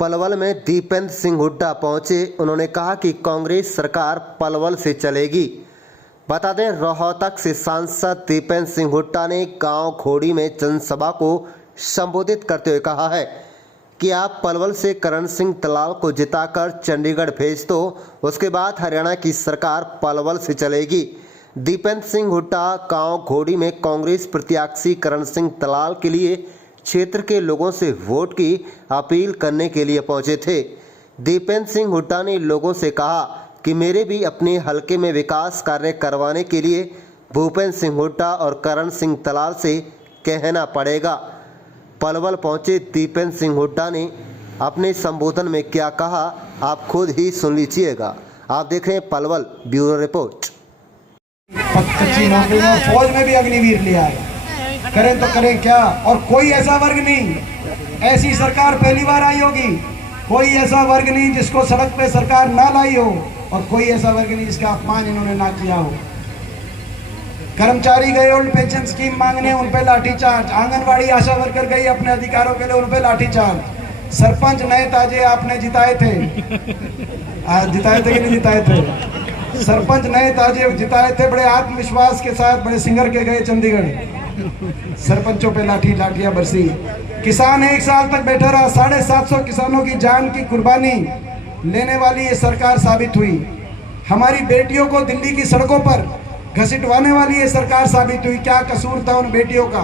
पलवल में दीपेंद्र सिंह हुड्डा पहुंचे। उन्होंने कहा कि कांग्रेस सरकार पलवल से चलेगी। बता दें, रोहतक से सांसद दीपेंद्र सिंह हुड्डा ने गांव खोड़ी में जनसभा को संबोधित करते हुए कहा है कि आप पलवल से करण सिंह तलाल को जिताकर चंडीगढ़ भेज दो, उसके बाद हरियाणा की सरकार पलवल से चलेगी। दीपेंद्र सिंह हुड्डा गांव घोड़ी में कांग्रेस प्रत्याशी करण सिंह तलाल के लिए क्षेत्र के लोगों से वोट की अपील करने के लिए पहुंचे थे। दीपेंद्र सिंह हुड्डा ने लोगों से कहा कि मेरे भी अपने हलके में विकास कार्य करवाने के लिए भूपेंद्र सिंह हुड्डा और करण सिंह तलाल से कहना पड़ेगा। पलवल पहुंचे दीपेंद्र सिंह हुड्डा ने अपने संबोधन में क्या कहा, आप खुद ही सुन लीजिएगा। आप देख रहे हैं पलवल, ब्यूरो रिपोर्ट। कच्ची नौकरियों फौज में भी अग्निवीर लिया है, करें तो करें क्या। और कोई ऐसा वर्ग नहीं, ऐसी सरकार पहली बार आई होगी, कोई ऐसा वर्ग नहीं जिसको सड़क पे सरकार ना लाई हो, और कोई ऐसा वर्ग नहीं जिसका अपमान इन्होंने ना किया हो। कर्मचारी गए ओल्ड पेंशन स्कीम मांगने, उन पे लाठीचार्ज। आंगनवाड़ी आशा वर्कर गई अपने अधिकारों के लिए, उन पे लाठीचार्ज। सरपंच नए ताजे आपने जिताए थे, जिताए थे कि नहीं जिताए थे? सरपंच नए ताजे जिताए थे, बड़े आत्मविश्वास के साथ, बड़े सिंगर के गए चंडीगढ़। सरपंचों पे लाठियां बरसी। किसान 1 साल तक बैठा रहा। 750 किसानों की जान की कुर्बानी लेने वाली ये सरकार साबित हुई। हमारी बेटियों को दिल्ली की सड़कों पर घसीटवाने वाली ये सरकार साबित हुई। क्या कसूर था उन बेटियों का?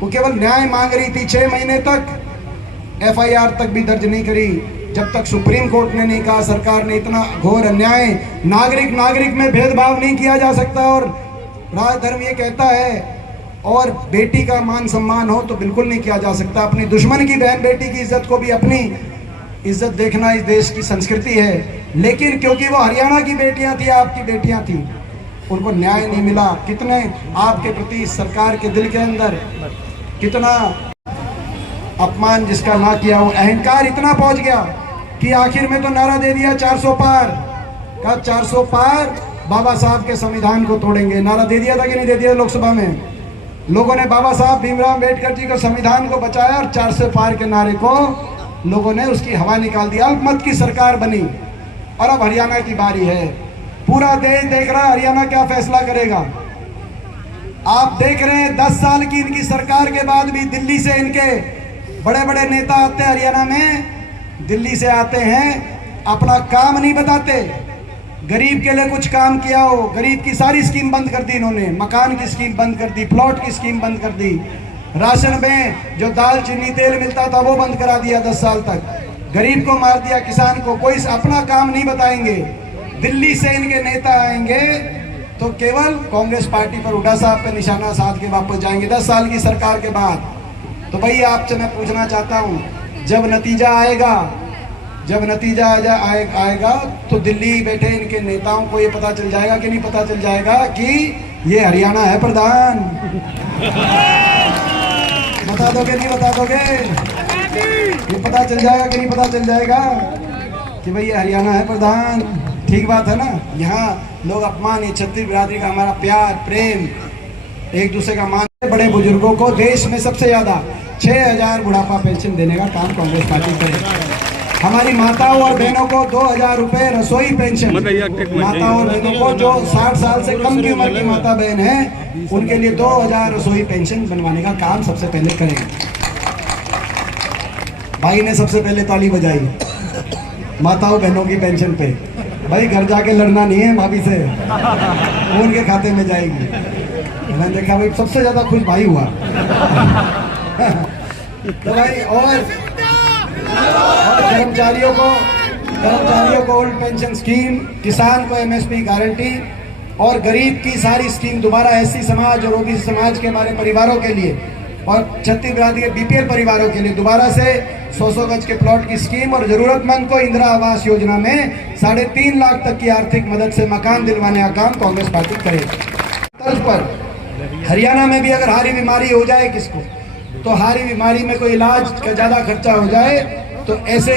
वो केवल न्याय मांग रही थी। 6 महीने तक FIR तक भी दर्ज नहीं करी, जब तक सुप्रीम कोर्ट ने नहीं कहा सरकार ने इतना घोर अन्याय, नागरिक में भेदभाव नहीं किया जा सकता। और राजधर्म ये कहता है, और बेटी का मान सम्मान हो तो बिल्कुल नहीं किया जा सकता। अपनी दुश्मन की बहन बेटी की इज्जत को भी अपनी इज्जत देखना इस देश की संस्कृति है। लेकिन क्योंकि वो हरियाणा की बेटियां थी, आपकी बेटियां थी, उनको न्याय नहीं मिला। कितने आपके प्रति सरकार के दिल के अंदर कितना अपमान जिसका ना किया हो। अहंकार इतना पहुंच गया कि आखिर में तो नारा दे दिया 400 पार का। 400 पार बाबा साहब के संविधान को तोड़ेंगे। नारा दे दिया था कि नहीं दे दिया? लोकसभा में लोगों ने बाबा साहब भीमराव अम्बेडकर जी को संविधान को बचाया, और 400 पार के नारे को लोगों ने उसकी हवा निकाल दिया। अल्पमत की सरकार बनी, और अब हरियाणा की बारी है। पूरा देश देख रहा है हरियाणा क्या फैसला करेगा। आप देख रहे हैं 10 साल की इनकी सरकार के बाद भी दिल्ली से इनके बड़े बड़े नेता आते हैं हरियाणा में, दिल्ली से आते हैं, अपना काम नहीं बताते। गरीब के लिए कुछ काम किया हो, गरीब की सारी स्कीम बंद कर दी इन्होंने। मकान की स्कीम बंद कर दी, प्लॉट की स्कीम बंद कर दी, राशन में जो दाल चीनी तेल मिलता था वो बंद करा दिया 10 साल तक। गरीब को मार दिया, किसान को। कोई अपना काम नहीं बताएंगे। दिल्ली से इनके नेता आएंगे तो केवल कांग्रेस पार्टी पर हुड्डा साहब पे निशाना साध के वापस जाएंगे 10 साल की सरकार के बाद। तो भाई आपसे मैं पूछना चाहता हूँ, जब नतीजा आएगा तो दिल्ली बैठे इनके नेताओं को ये पता चल जाएगा कि नहीं पता चल जाएगा कि ये हरियाणा है प्रधान? बता दोगे नहीं बता दोगे? ये पता चल जाएगा कि नहीं पता चल जाएगा कि भाई ये हरियाणा है प्रधान? ठीक बात है ना। यहाँ लोग अपमान, ये छत्तीस बिरादरी का हमारा प्यार प्रेम, एक दूसरे का मान। बड़े बुजुर्गों को देश में सबसे ज्यादा 6000 बुढ़ापा पेंशन देने का काम कांग्रेस पार्टी करे। हमारी माताओं और बहनों को 2000 रुपए रसोई पेंशन, माताओं और बहनों को जो 60 साल से कम की उम्र की माता बहन है, उनके लिए 2000 रसोई पेंशन बनवाने का काम सबसे पहले करेंगे। भाई ने सबसे पहले ताली बजाई माताओं बहनों की पेंशन पे। भाई घर जाके लड़ना नहीं है भाभी से, वो उनके खाते में जाएगी। मैंने देखा भाई सबसे ज्यादा खुश भाई हुआ। तो भाई और कर्मचारियों को ओल्ड पेंशन स्कीम, किसान को MSP गारंटी, और गरीब की सारी स्कीम दोबारा SC समाज और OBC समाज के हमारे परिवारों के लिए, और छत्तीस बिरादरी के BPL परिवारों के लिए दोबारा से 100 गज के प्लॉट की स्कीम, और जरूरतमंद को इंदिरा आवास योजना में 3.5 लाख तक की आर्थिक मदद से मकान दिलवाने का काम कांग्रेस पार्टी करेगी। तर्ज पर हरियाणा में भी अगर हारी बीमारी हो जाए किसको, तो हारी बीमारी में कोई इलाज का ज्यादा खर्चा हो जाए तो ऐसे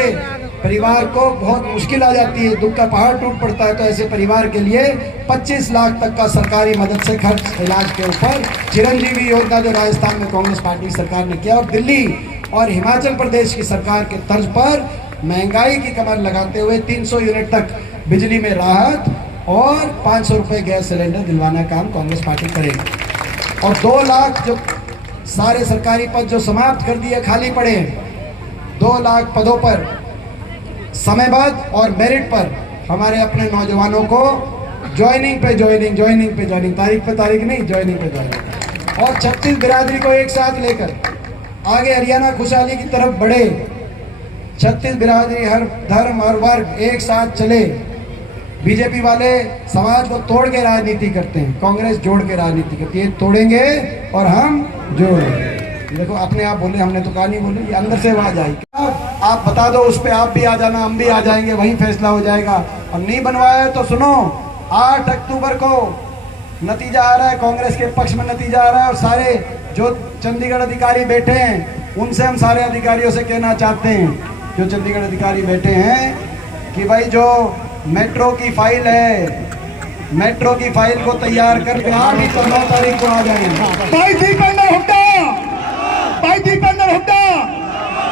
परिवार को बहुत मुश्किल आ जाती है, दुख का पहाड़ टूट पड़ता है। तो ऐसे परिवार के लिए 25 लाख तक का सरकारी मदद से खर्च इलाज के ऊपर चिरंजीवी योजना जो राजस्थान में कांग्रेस पार्टी सरकार ने किया, और दिल्ली और हिमाचल प्रदेश की सरकार के तर्ज पर महंगाई की कमर लगाते हुए 300 यूनिट तक बिजली में राहत और 500 रुपये गैस सिलेंडर दिलवाना काम कांग्रेस पार्टी करेगी। और 2 लाख जो सारे सरकारी पद जो समाप्त कर दिए खाली पड़े हैं, 2 लाख पदों पर समयबद्ध और मेरिट पर हमारे अपने नौजवानों को ज्वाइनिंग पे ज्वाइनिंग, तारीख पे तारीख नहीं, ज्वाइनिंग पे ज्वाइनिंग, और 36 बिरादरी को एक साथ लेकर आगे हरियाणा खुशहाली की तरफ बढ़े। 36 बिरादरी, हर धर्म हर वर्ग एक साथ चले। बीजेपी वाले समाज को तोड़ के राजनीति करते हैं, कांग्रेस जोड़ के राजनीति करती है। तोड़ेंगे और हम जोड़ेंगे। देखो अपने आप बोले, हमने तो कहा नहीं बोले, ये अंदर से आवाज आई। आप बता दो उस पर, आप भी आ जाना, हम भी आ जाएंगे, वहीं फैसला हो जाएगा। और नहीं बनवाया है तो सुनो, 8 अक्टूबर को नतीजा आ रहा है, कांग्रेस के पक्ष में नतीजा आ रहा है। और सारे जो चंडीगढ़ अधिकारी बैठे हैं उनसे हम सारे अधिकारियों से कहना चाहते हैं, जो चंडीगढ़ अधिकारी बैठे हैं, कि भाई जो मेट्रो की फाइल है, मेट्रो की फाइल को तैयार करके 8 और 9 तारीख को आ जाएंगे। भाई दीपेंद्र हुड्डा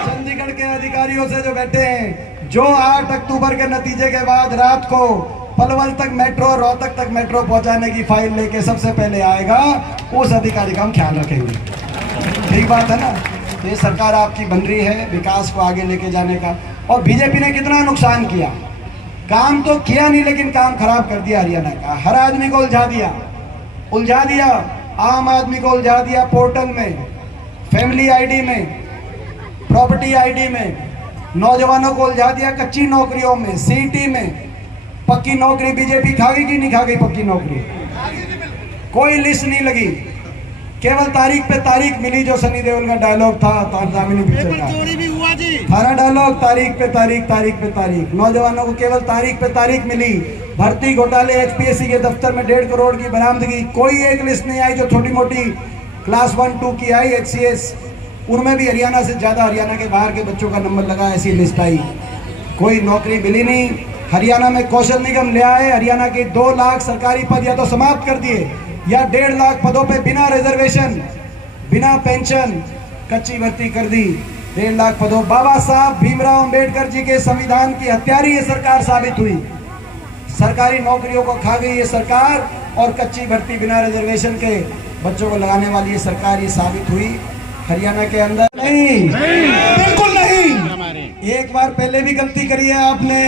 चंडीगढ़ के अधिकारियों से जो बैठे हैं, जो 8 अक्टूबर के नतीजे के बाद रात को पलवल तक मेट्रो, रोहतक तक मेट्रो पहुंचाने की फाइल लेके सबसे पहले आएगा, उस अधिकारी का हम ख्याल रखेंगे। ठीक बात है ना? ये सरकार आपकी बन रही है विकास को आगे लेके जाने का। और बीजेपी ने कितना नुकसान किया, काम तो किया नहीं लेकिन काम खराब कर दिया हरियाणा का। हर आदमी को उलझा दिया, आम आदमी को उलझा दिया पोर्टल में, फैमिली आईडी में, प्रॉपर्टी आईडी में, नौजवानों को उलझा दिया कच्ची नौकरियों में, सीटी में। पक्की नौकरी बीजेपी खा गई कि नहीं खा गई? पक्की नौकरी कोई लिस्ट नहीं लगी, केवल तारीख पे तारीख मिली। जो सनी देओल का डायलॉग था दामिनी पिक्चर का, थारा डायलॉग, तारीख पे तारीख। नौजवानों को केवल तारीख पे तारीख मिली। भर्ती घोटाले, एचपीएससी के दफ्तर में 1.5 करोड़ की बरामदगी, कोई एक लिस्ट नहीं आई। जो छोटी मोटी क्लास 1-2 की आई एचसीएस, उनमें भी हरियाणा से ज्यादा, हरियाणा के बाहर के बच्चों का नंबर लगा, ऐसी लिस्ट आई। कोई नौकरी मिली नहीं। हरियाणा में कौशल निगम ले आए, हरियाणा के 2 लाख सरकारी पद या तो समाप्त कर दिए, या 1.5 लाख पदों पे बिना रिजर्वेशन, बिना पेंशन कच्ची भर्ती कर दी। 1.5 लाख पदों, बाबा साहब भीमराव अंबेडकर जी के संविधान की हत्यारी ये सरकार साबित हुई। सरकारी नौकरियों को खा गई ये सरकार, और कच्ची भर्ती बिना रिजर्वेशन के बच्चों को लगाने वाली ये सरकार ये साबित हुई हरियाणा के अंदर। नहीं, बिल्कुल नहीं। एक बार पहले भी गलती करी है आपने,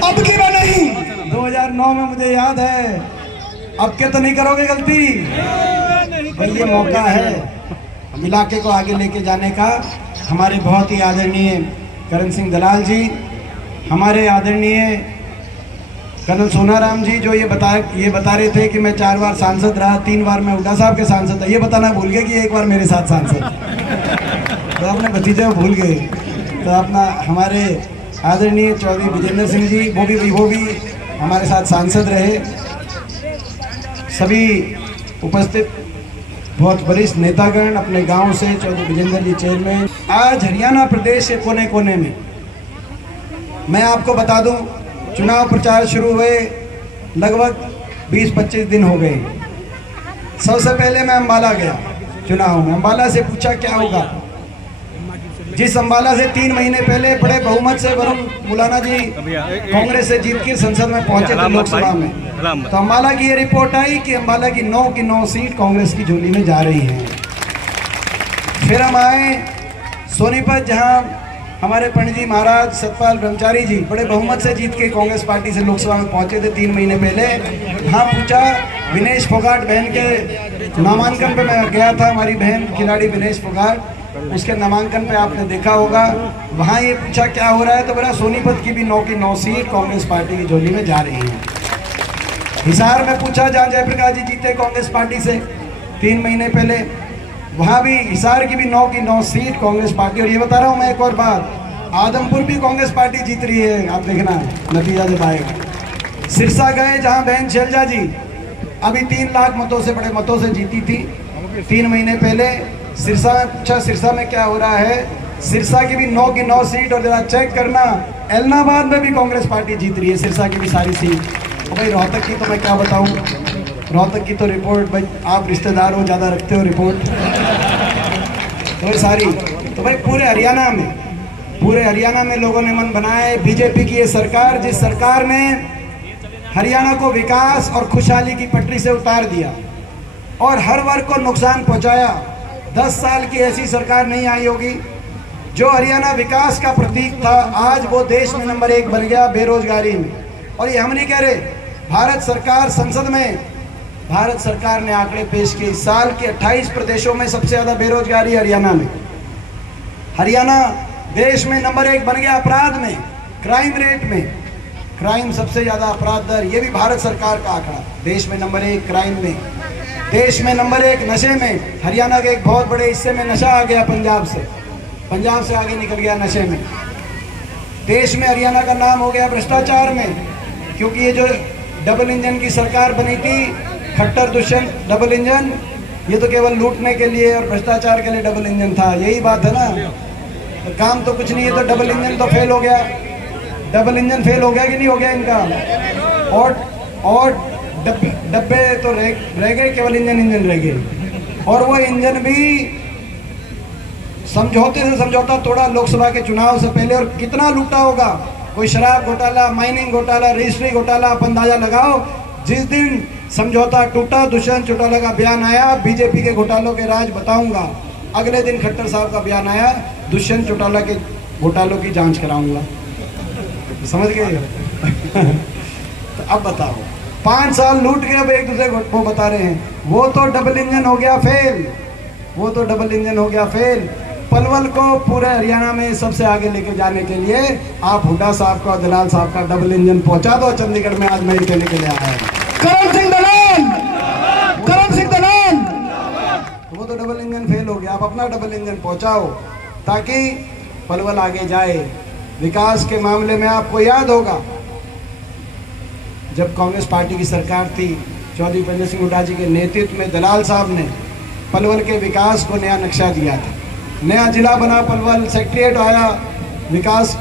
अब की बार नहीं। 2009 में मुझे याद है। अब के तो नहीं करोगे गलती भाई, ये मौका है इलाके को आगे लेके जाने का। हमारे बहुत ही आदरणीय करण सिंह दलाल जी, हमारे आदरणीय कर्नल सोनाराम जी, जो ये बता रहे थे कि मैं 4 बार सांसद रहा, 3 बार मैं हुड्डा साहब के सांसद था, ये बताना भूल गए कि 1 बार मेरे साथ सांसद। तो अपने भतीजे को भूल गए। तो अपना हमारे आदरणीय चौधरी विजेंद्र सिंह जी, वो भी हमारे साथ सांसद रहे। सभी उपस्थित बहुत वरिष्ठ नेतागण, अपने गांव से चौधरी विजेंद्र जी चेयरमैन। आज हरियाणा प्रदेश के कोने कोने में, मैं आपको बता दूं, चुनाव प्रचार शुरू हुए लगभग 20-25 दिन हो गए। सबसे पहले मैं अंबाला गया चुनाव में, अंबाला से पूछा क्या होगा। जिस अंबाला से 3 महीने पहले बड़े बहुमत से वरुण मुलाना जी कांग्रेस से जीत के संसद में पहुंचे थे लोकसभा में, तो अंबाला की ये रिपोर्ट आई कि अंबाला की 9 की 9 सीट कांग्रेस की झोली में जा रही है। फिर हम आए सोनीपत, जहां हमारे पंडित जी महाराज सतपाल ब्रह्मचारी जी बड़े बहुमत से जीत के कांग्रेस पार्टी से लोकसभा में पहुंचे थे 3 महीने पहले। वहाँ पूछा, विनेश फोगाट बहन के नामांकन पे मैं गया था, हमारी बहन खिलाड़ी विनेश फोगाट, उसके नामांकन पे आपने देखा होगा। वहाँ ये पूछा क्या हो रहा है, तो बोला सोनीपत की भी 9 की 9 सीट कांग्रेस पार्टी की झोली में जा रही है। हिसार में पूछा, जहाँ जयप्रकाश जी जीते कांग्रेस पार्टी से 3 महीने पहले, वहाँ भी हिसार की भी 9 की 9 सीट कांग्रेस पार्टी। और ये बता रहा हूँ मैं एक और बात, आदमपुर भी कांग्रेस पार्टी जीत रही है, आप देखना नतीजा जब आएगा। सिरसा गए, जहाँ बहन शैलजा जी अभी 3 लाख मतों से, बड़े मतों से जीती थी 3 महीने पहले। सिरसा में पूछा, सिरसा में क्या हो रहा है, सिरसा की भी 9 की 9 सीट। और जरा चेक करना, एलनाबाद में भी कांग्रेस पार्टी जीत रही है, सिरसा की भी सारी सीट। और भाई रोहतक की तो मैं क्या बताऊँ, रोहतक की तो रिपोर्ट, भाई आप रिश्तेदार हो, ज़्यादा रखते हो रिपोर्ट, तो सारी। तो भाई पूरे हरियाणा में लोगों ने मन बनाया है बीजेपी की ये सरकार, जिस सरकार ने हरियाणा को विकास और खुशहाली की पटरी से उतार दिया और हर वर्ग को नुकसान पहुंचाया। 10 साल की ऐसी सरकार नहीं आई होगी। जो हरियाणा विकास का प्रतीक था, आज वो देश में नंबर 1 बन गया बेरोजगारी में। और ये हम नहीं कह रहे, भारत सरकार संसद में भारत सरकार ने आंकड़े पेश किए। इस साल के 28 प्रदेशों में सबसे ज़्यादा बेरोजगारी हरियाणा में। हरियाणा देश में नंबर 1 बन गया अपराध में, क्राइम रेट में। क्राइम सबसे ज़्यादा अपराध दर, ये भी भारत सरकार का आंकड़ा। देश में नंबर 1 क्राइम में, देश में नंबर 1 नशे में। हरियाणा के एक बहुत बड़े हिस्से में नशा आ गया पंजाब से आगे निकल गया नशे में। देश में हरियाणा का नाम हो गया भ्रष्टाचार में, क्योंकि ये जो डबल इंजन की सरकार बनी थी, खट्टर दुष्यंत डबल इंजन, ये तो केवल लूटने के लिए और भ्रष्टाचार के लिए डबल इंजन था। यही बात है ना, तो काम तो कुछ नहीं है। तो डबल इंजन तो फेल हो गया। डबल इंजन फेल हो गया कि नहीं हो गया इनका? और डब्बे तो रह गए, केवल इंजन रह गए। और वो इंजन भी समझौते से समझौता तोड़ा लोकसभा के चुनाव से पहले। और कितना लूटा होगा, कोई शराब घोटाला, माइनिंग घोटाला, रजिस्ट्री घोटाला, आप अंदाजा लगाओ। जिस दिन समझौता टूटा, दुष्यंत चौटाला का बयान आया, बीजेपी के घोटालों के राज बताऊंगा। अगले दिन खट्टर साहब का बयान आया, दुष्यंत चौटाला के घोटालों की जांच कराऊंगा। समझ गए? तो अब बताओ, 5 साल लूट के अब एक दूसरे को बता रहे हैं वो तो डबल इंजन हो गया फेल। पलवल को पूरे हरियाणा में सबसे आगे लेके जाने के लिए आप हुड्डा साहब का और दलाल साहब का डबल इंजन पहुंचा दो। चंडीगढ़ में आज मैं इनके लेके ले आया हूं। करण सिंह दलाल वो तो डबल इंजन फेल हो गया, आप अपना डबल इंजन पहुंचाओ ताकि पलवल आगे जाए। विकास के मामले में आपको याद होगा, जब कांग्रेस पार्टी की सरकार थी, चौधरी पंडित सिंह हुड्डा जी के नेतृत्व में दलाल साहब ने पलवल के विकास को नया नक्शा दिया था। नया जिला बना पलवल, सेक्रेटरीट आया, विकास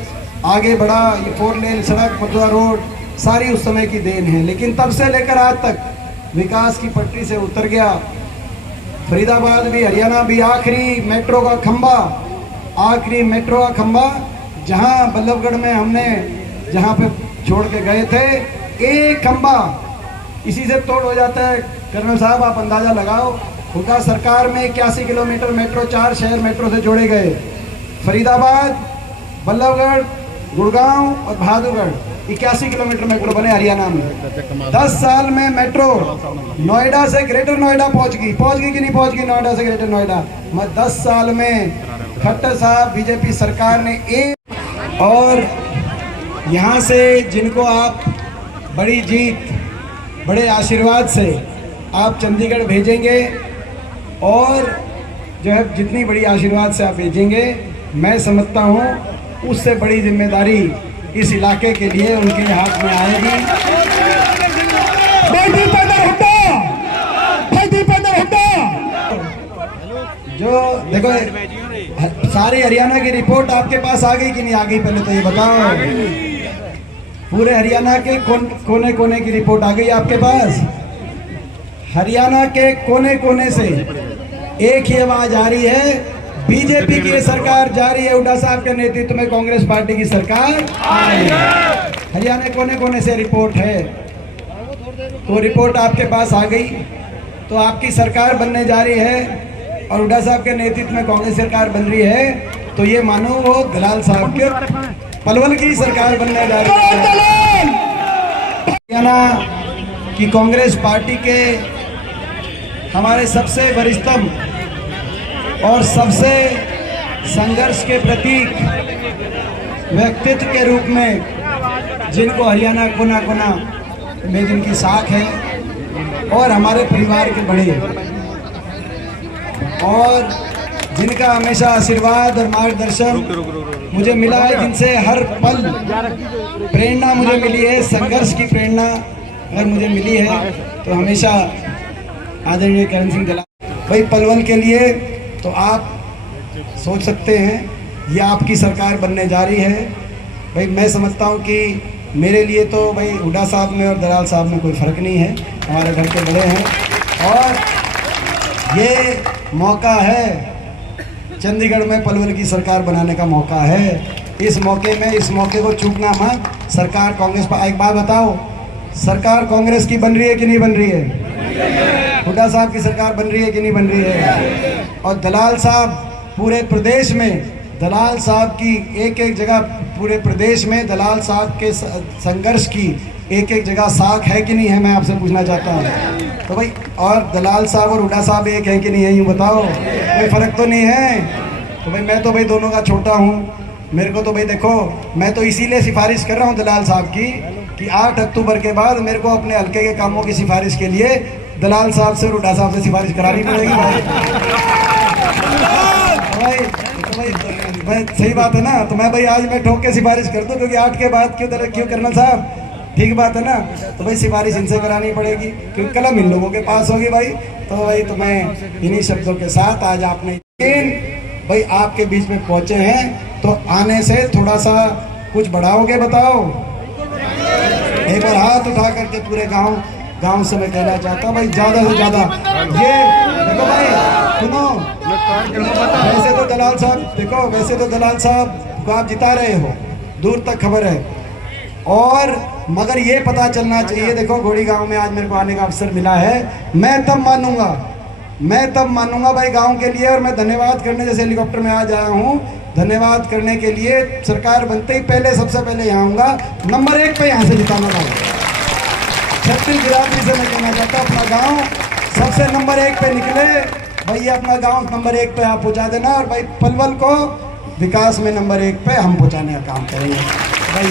आगे बढ़ा। ये 4 लेन सड़क, मथुरा रोड, सारी उस समय की देन है। लेकिन तब से लेकर आज तक विकास की पटरी से उतर गया। फरीदाबाद भी, हरियाणा भी, आखिरी मेट्रो का खंबा जहां बल्लभगढ़ में हमने जहां पे छोड़ के गए थे, एक खंबा इसी से तोड़ हो जाता है। कर्नल साहब आप अंदाजा लगाओ, हुड्डा सरकार में 81 किलोमीटर मेट्रो, 4 शहर मेट्रो से जोड़े गए। फरीदाबाद, बल्लभगढ़, गुड़गांव और बहादुरगढ़ 81 किलोमीटर मेट्रो बने हरियाणा में। 10 साल में मेट्रो नोएडा से ग्रेटर नोएडा पहुंच गई कि नहीं पहुंच गई? नोएडा से ग्रेटर नोएडा। 10 साल में खट्टर साहब बीजेपी सरकार ने और यहाँ से जिनको आप बड़ी जीत, बड़े आशीर्वाद से आप चंडीगढ़ भेजेंगे, और जो है जितनी बड़ी आशीर्वाद से आप भेजेंगे, मैं समझता हूँ उससे बड़ी जिम्मेदारी इस इलाके के लिए उनके हाथ में आएगी। जो देखो, सारी हरियाणा की रिपोर्ट आपके पास आ गई कि नहीं आ गई, पहले तो ये बताओ। पूरे हरियाणा के कोने कोने की रिपोर्ट आ गई आपके पास। हरियाणा के कोने कोने से एक ही आवाज आ रही है, बीजेपी की सरकार जा रही है, हुड्डा साहब के नेतृत्व में कांग्रेस पार्टी की सरकार आई है। हरियाणा कोने कोने से रिपोर्ट है, तो रिपोर्ट आपके पास आ गई। तो आपकी सरकार बनने जा रही है और हुड्डा साहब के नेतृत्व में कांग्रेस सरकार बन रही है, तो ये मानो वो दलाल साहब के पलवल की सरकार बनने जा रही है। हरियाणा की कांग्रेस पार्टी के हमारे सबसे वरिष्ठतम और सबसे संघर्ष के प्रतीक व्यक्तित्व के रूप में, जिनको हरियाणा कोना कोना में जिनकी साख है, और हमारे परिवार के बड़े, और जिनका हमेशा आशीर्वाद और मार्गदर्शन मुझे मिला है, जिनसे हर पल प्रेरणा मुझे मिली है, संघर्ष की प्रेरणा अगर मुझे मिली है, तो हमेशा आदरणीय करण सिंह दलाल भाई पलवल के लिए। तो आप सोच सकते हैं ये आपकी सरकार बनने जा रही है। भाई मैं समझता हूँ कि मेरे लिए तो भाई हुड्डा साहब में और दलाल साहब में कोई फ़र्क नहीं है, हमारे घर के बड़े हैं, और ये मौका है चंडीगढ़ में पलवल की सरकार बनाने का मौका है। इस मौके को चूकना मत। सरकार कांग्रेस पर, एक बात बताओ, सरकार कांग्रेस की बन रही है कि नहीं बन रही है? हुड्डा साहब की सरकार बन रही है कि नहीं बन रही है? और दलाल साहब पूरे प्रदेश में, दलाल साहब की एक एक जगह, पूरे प्रदेश में दलाल साहब के संघर्ष की एक एक जगह साख है कि नहीं है, मैं आपसे पूछना चाहता हूँ। तो भाई, और दलाल साहब और हुड्डा साहब एक है कि नहीं है, यूँ बताओ, कोई फ़र्क तो नहीं है? तो भाई मैं तो भाई दोनों का छोटा हूँ। मेरे को तो भाई देखो, मैं तो इसीलिए सिफारिश कर रहा हूँ दलाल साहब की कि 8 अक्टूबर के बाद मेरे को अपने हल्के के कामों की सिफारिश के लिए दलाल साहब से और हुड्डा साहब से सिफारिश करानी पड़ेगी भाई। भाई सही बात है ना? तो मैं भाई आज मैं ठोक के सिफारिश कर दूं, क्योंकि 8 के बाद क्यों करना साहब? ठीक बात है ना? तो भाई सिफारिश इनसे करानी पड़ेगी, क्योंकि कलम इन लोगों के पास होगी भाई। तो भाई तो मैं इन्हीं शब्दों के साथ आज आपने भाई आपके बीच में पहुंचे हैं, तो आने से थोड़ा सा कुछ बढ़ाओगे? बताओ, एक बार हाथ उठा करके पूरे गांव से मैं कहना चाहता हूँ भाई, ज़्यादा से ज़्यादा ये देखो भाई, सुनो, वैसे तो दलाल साहब देखो, वैसे तो दलाल साहब को आप जिता रहे हो, दूर तक खबर है, और मगर ये पता चलना चाहिए, देखो घोड़ी गांव में आज मेरे को आने का अवसर मिला है, मैं तब मानूंगा भाई गांव के लिए। और मैं धन्यवाद करने, जैसे हेलीकॉप्टर में आज आया हूँ, धन्यवाद करने के लिए सरकार बनते ही पहले सबसे पहले यहाँ आऊँगा, नंबर 1 पे यहाँ से जिताना चाहूँगा। छत्तीस बिरादरी से मैं कहना चाहता हूँ, अपना गांव सबसे नंबर 1 पे निकले भाई, ये अपना गांव नंबर 1 पे आप पहुँचा देना, और भाई पलवल को विकास में नंबर 1 पे हम पहुँचाने का काम करेंगे भाई।